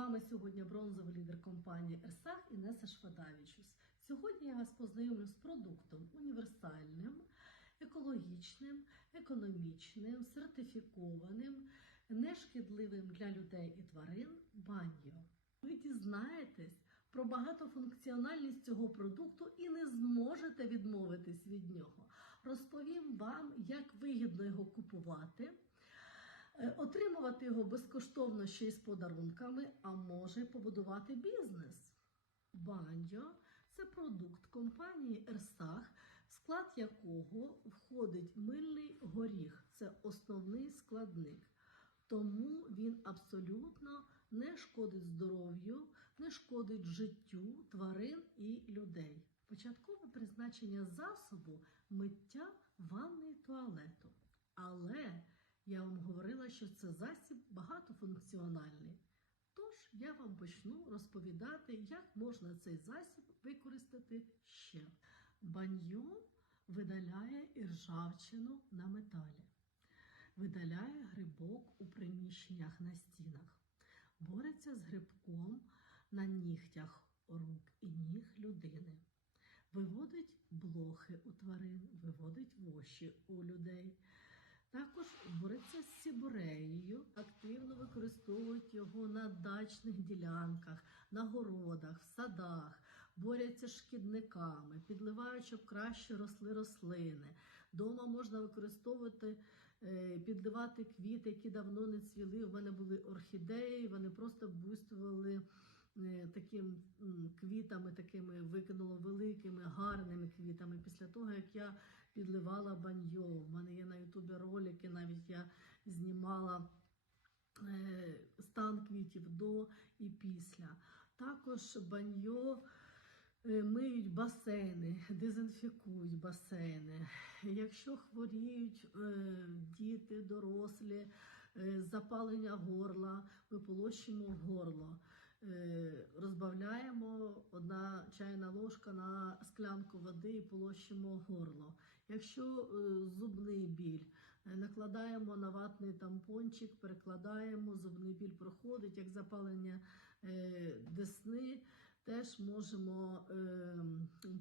вами сьогодні бронзовий лідер компанії Ерсах Інеса Швадавічус. Сьогодні я вас познайомлю з продуктом універсальним, екологічним, економічним, сертифікованим, нешкідливим для людей і тварин баньо. Ви дізнаєтесь про багатофункціональність цього продукту і не зможете відмовитись від нього. Розповім вам, як вигідно його купувати. Е, Отримувати його безкоштовно ще й з подарунками, а може побудувати бізнес. Банджо це продукт компанії Ерсах, склад якого входить мильний горіх. Це основний складник. Тому він абсолютно не шкодить здоров'ю, не шкодить життю тварин і людей. Початкове призначення засобу миття ванни і туалету. Але я вам говорила, що це засіб багатофункціональний. Тож я вам почну розповідати, як можна цей засіб використати ще. Баньйо видаляє іржавчину на металі, видаляє грибок у приміщеннях на стінах, бореться з грибком на нігтях рук і ніг людини. Виводить блохи у тварин, виводить воші у людей. Також бореться з сібореєю, активно використовують його на дачних ділянках, на городах, в садах, борються з шкідниками, підливають, щоб краще росли рослини. Дома можна використовувати, е, підливати квіти, які давно не цвіли. У мене були орхідеї, вони просто буйствували е, таким квітами, такими викинуло великими, гарними квітами. Після того, як я підливала баньйо. У мене є на Ютубі ролики, навіть я знімала е, стан квітів до і після. Також баньйо. е, Миють басейни, дезінфікують басейни. Якщо хворіють е, діти, дорослі, запалення горла, ми полощимо горло. Розбавляємо одна чайна ложка на склянку води і полощимо горло. Якщо е, зубний біль, е, накладаємо на ватний тампончик, перекладаємо, зубний біль проходить, як запалення е, десни. Теж можемо е,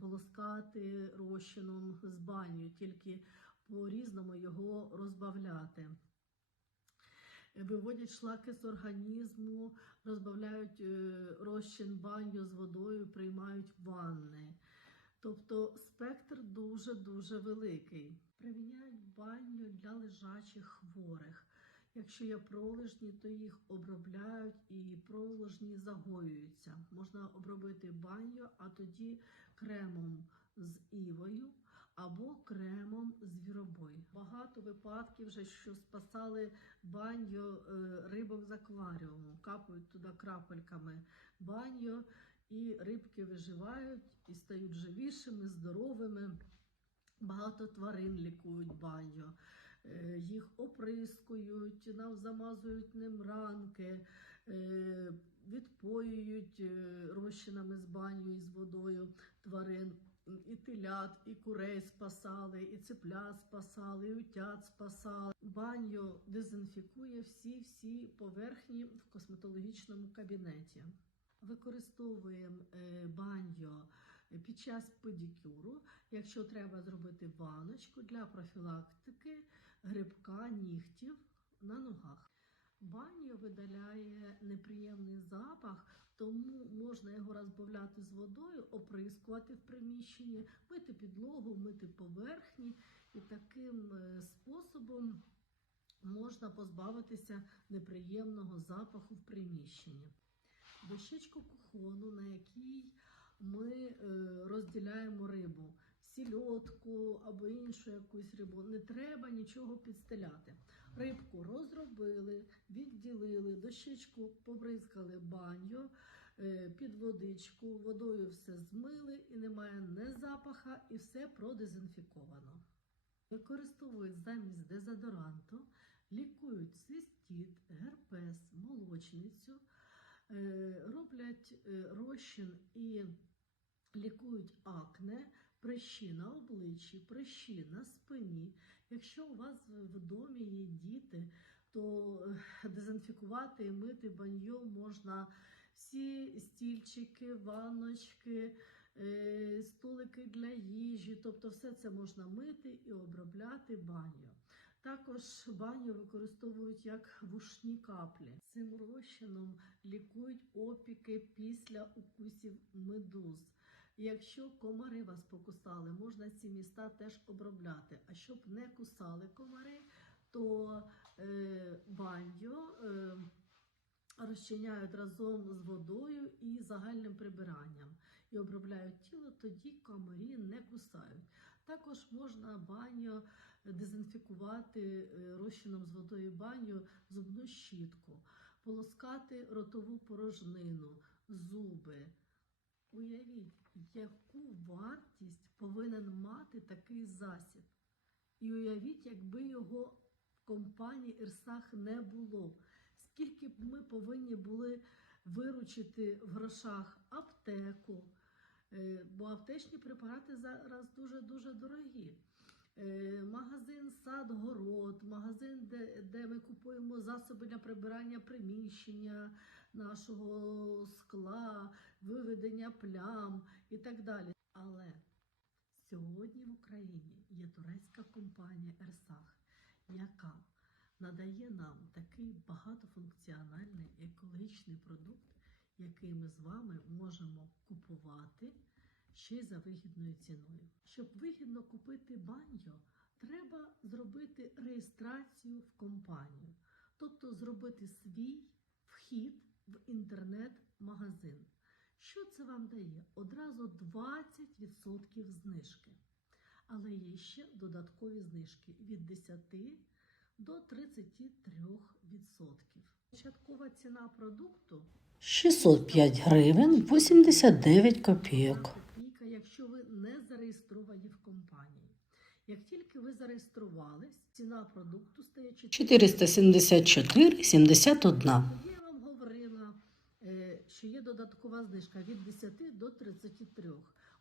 полоскати розчином з баню, тільки по-різному його розбавляти. Виводять шлаки з організму, розбавляють розчин баню з водою, приймають ванни. Тобто дуже-дуже великий. Приміняють баню для лежачих хворих. Якщо є пролежні, то їх обробляють і пролежні загоюються. Можна обробити баню, а тоді кремом з івою або кремом з віробой. Багато випадків вже, що спасали баню е, рибок з акваріуму, капають туди крапельками баню, і рибки виживають і стають живішими, здоровими. Багато тварин лікують баню, е, їх оприскують, нам замазують ним ранки, е, відпоюють е, розчинами з баню і з водою тварин. І телят, і курей спасали, і цепля спасали, і утят спасали. Баньо дезінфікує всі-всі поверхні в косметологічному кабінеті. Використовуємо баньо під час педикюру, якщо треба зробити ваночку для профілактики грибка нігтів на ногах. Баньо видаляє неприємний запах, тому можна його розбавляти з водою, оприскувати в приміщенні, мити підлогу, мити поверхні, і таким е, способом можна позбавитися неприємного запаху в приміщенні. Дощечку кухону, на якій ми е, розділяємо рибу, сільотку або іншу якусь рибу. Не треба нічого підстеляти. Рибку розробили, відділили, дощечку побризкали баню, е, під водичку, водою все змили і немає не запаха, і все продезінфіковано. Використовують замість дезодоранту, лікують цистіт, герпес, молочницю, е, роблять розчин і лікують акне, прищі на обличчі, прищі на спині. Якщо у вас в домі є діти, то е, дезінфікувати і мити баньо можна всі стільчики, ванночки, е, столики для їжі, тобто все це можна мити і обробляти баню. Також баню використовують як вушні каплі. Цим розчином лікують опіки після укусів медуз. Якщо комари вас покусали, можна ці міста теж обробляти. А щоб не кусали комари, то е, баньо е, розчиняють разом з водою і загальним прибиранням. І обробляють тіло, тоді комарі не кусають. Також можна баню дезінфікувати е, розчином з водою баню зубну щітку, полоскати ротову порожнину, зуби. Уявіть, яку вартість повинен мати такий засіб. І уявіть, якби його в компанії Ірсах не було. Скільки б ми повинні були виручити в грошах аптеку, е, бо аптечні препарати зараз дуже-дуже дорогі. Е, Магазин сад, город, магазин, де, де ми купуємо засоби для прибирання приміщення, нашого скла, виведення плям і так далі. Але сьогодні в Україні є турецька компанія Ерсах, яка надає нам такий багатофункціональний екологічний продукт, який ми з вами можемо купувати ще й за вигідною ціною. Щоб вигідно купити баньо, треба зробити реєстрацію в компанію, тобто зробити свій інтернет-магазин. Що це вам дає? Одразу 20% знижки. Але є ще додаткові знижки від 10 до 33%. Початкова ціна продукту 605 гривень 89 копійок. якщо ви не зареєстровані в компанії. Як тільки ви зареєструвались, ціна продукту стає 474,71. Тоді я вам говорила, що є додаткова знижка від 10 до 33.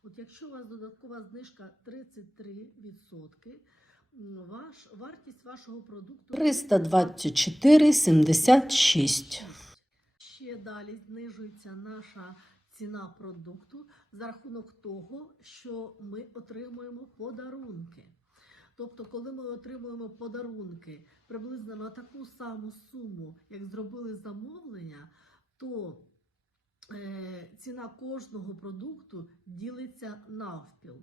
От якщо у вас додаткова знижка 33%, м, ваш, вартість вашого продукту 324,76. ще далі знижується наша ціна продукту за рахунок того, що ми отримуємо подарунки. Тобто, коли ми отримуємо подарунки приблизно на таку саму суму, як зробили замовлення, то е, ціна кожного продукту ділиться навпіл.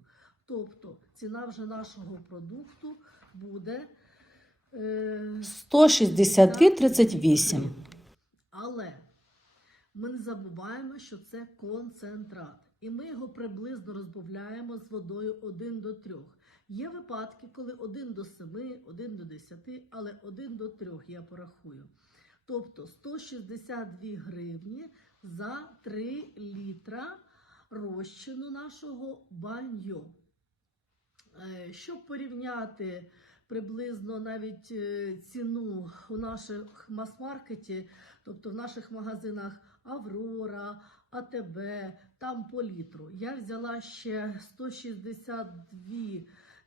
Тобто ціна вже нашого продукту буде. Е, 162,38. але ми не забуваємо, що це концентрат. І ми його приблизно розбавляємо з водою 1 до 3. Є випадки, коли 1 до 7, 1 до 10, але 1 до 3 я порахую. Тобто 162 гривні за 3 літра розчину нашого баньо. Е, Щоб порівняти приблизно навіть е, ціну у наших мас-маркеті, тобто в наших магазинах Аврора, АТБ, там по літру. Я взяла ще 162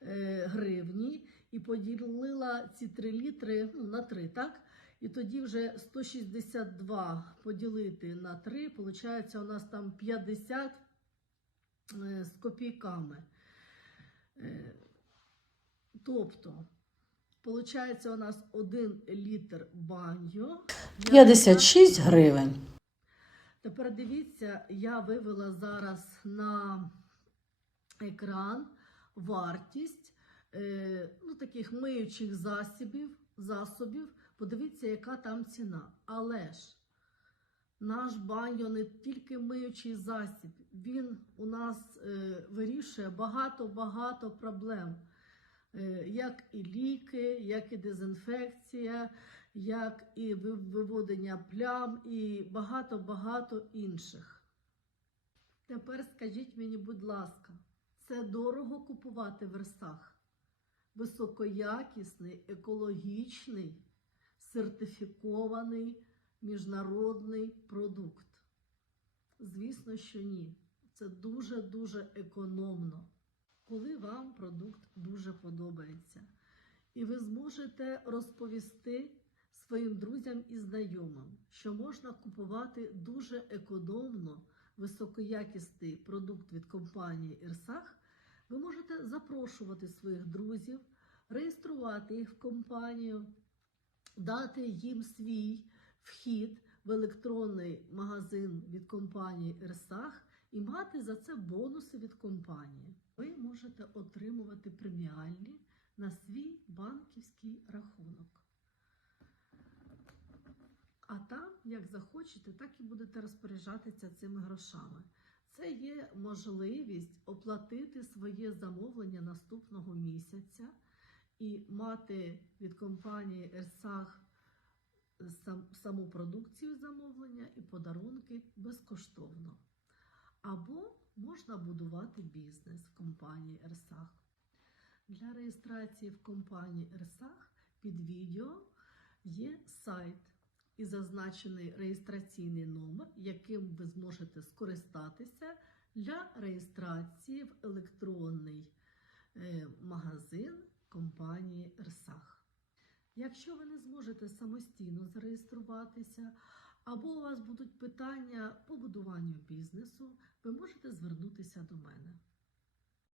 е, гривні і поділила ці 3 літри ну, на 3, так? І тоді вже 162 поділити на 3, виходить у нас там 50 е, з копійками. Е, Тобто, виходить у нас 1 літр баньо. 56 гривень. Тепер дивіться, я вивела зараз на екран вартість е, ну, таких миючих засобів, засобів. Подивіться, яка там ціна. Але ж наш баньо не тільки миючий засіб, він у нас е, вирішує багато-багато проблем. Е, як і ліки, як і дезінфекція, як і виводення плям, і багато-багато інших. Тепер скажіть мені, будь ласка, це дорого купувати в верстах? Високоякісний, екологічний, сертифікований міжнародний продукт? Звісно, що ні. Це дуже-дуже економно коли вам продукт дуже подобається. І ви зможете розповісти своїм друзям і знайомим, що можна купувати дуже економно високоякісний продукт від компанії Ірсах, ви можете запрошувати своїх друзів, реєструвати їх в компанію, дати їм свій вхід в електронний магазин від компанії Ірсах і мати за це бонуси від компанії. Ви можете отримувати преміальні на свій банківський рахунок. А там, як захочете, так і будете розпоряджатися цими грошами. Це є можливість оплатити своє замовлення наступного місяця і мати від компанії Ерсах саму продукцію замовлення і подарунки безкоштовно. Або можна будувати бізнес в компанії Ерсах. Для реєстрації в компанії Ерсах під відео є сайт і зазначений реєстраційний номер, яким ви зможете скористатися для реєстрації в електронний е, магазин компанії Рсах. Якщо ви не зможете самостійно зареєструватися, або у вас будуть питання по будуванню бізнесу, ви можете звернутися до мене.